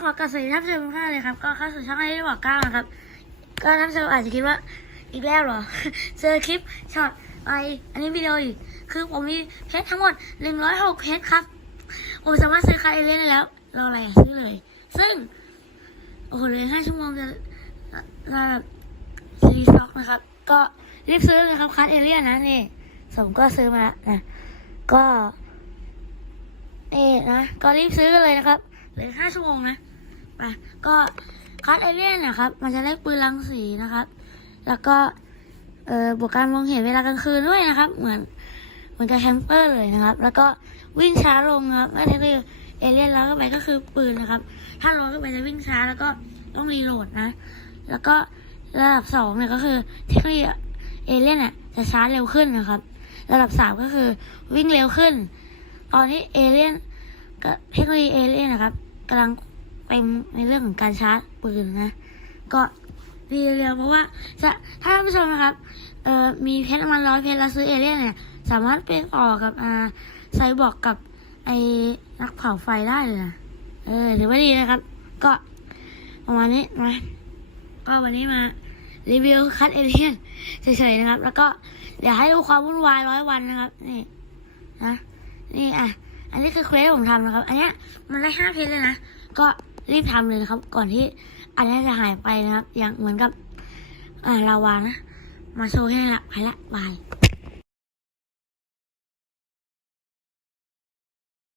ขอกระสีท่านผู้ชมทุกท่านเลยครับ ก็เข้าสู่ช่องไอ้ที่บอกเก้านะครับ ก็ท่านผู้ชมอาจจะคิดว่าอีกแล้วเหรอ เจอคลิปช็อตไปอันนี้วิดีโออีก คือผมมีเพชรทั้งหมดหนึ่งร้อยหกเพชรครับ ผมสามารถซื้อคาร์เอเลียนได้แล้ว รออะไรซื้อเลย ซึ่ง โอ้โหเลยห้าชั่วโมงจะระซีสต็อกนะครับ ก็รีบซื้อเลยครับคาเอเลียนนะนี่ผมก็ซื้อมานะ ก็เอ๊นะ ก็รีบซื้อกันเลยนะครับ เหลือห้าชั่วโมงนะ ไปก็คัสเอเลียนนะครับ มันจะได้ปืนรังสีนะครับ แล้วก็เอ่อบวกการมองเห็นเวลากลางคืนด้วยนะครับ เหมือนเหมือนกับแฮมเปอร์เลยนะครับ แล้วก็วิ่งช้าลงครับแล้วเทคโนโลยีเอเลียนแล้วก็ไปก็คือปืนนะครับ ถ้าลงก็ไปจะวิ่งช้าแล้วก็ต้องรีโหลดนะ แล้วก็ระดับสองเนี่ยก็คือเทคโนโลยีเอเลียนอะจะช้าเร็วขึ้นนะครับ ระดับสามก็คือวิ่งเร็วขึ้น ตอนที่เอเลียนก็เทคโนโลยีเอเลียนนะครับกำลัง เต็มในเรื่องของการชาร์จปืนนะ ก็ดีเร็วเพราะว่าจะถ้าท่านผู้ชมนะครับเอ่อมีเพชรมาณร้อยเพชรแล้วซื้อเอเลียนเนี่ย สามารถไปต่อกับอ่าไซบอร์กกับไอ้นักเผาไฟได้เลยนะเออถือว่าดีนะครับ ก็ประมาณนี้นะก็วันนี้มารีวิวคัดเอเลียนเฉยๆนะครับ แล้วก็เดี๋ยวให้ดูความวุ่นวายร้อยวันนะครับ นี่นะนี่อะ อันนี้คือเควสผมทำนะครับ อันเนี้ยมันได้ห้าเพชรเลยนะ ก็ รีบทำเลยนะครับ ก่อนที่อันนี้จะหายไปนะครับ อย่างเหมือนกับอ่าลาวานะ มาโชว์ให้ละไปละบาย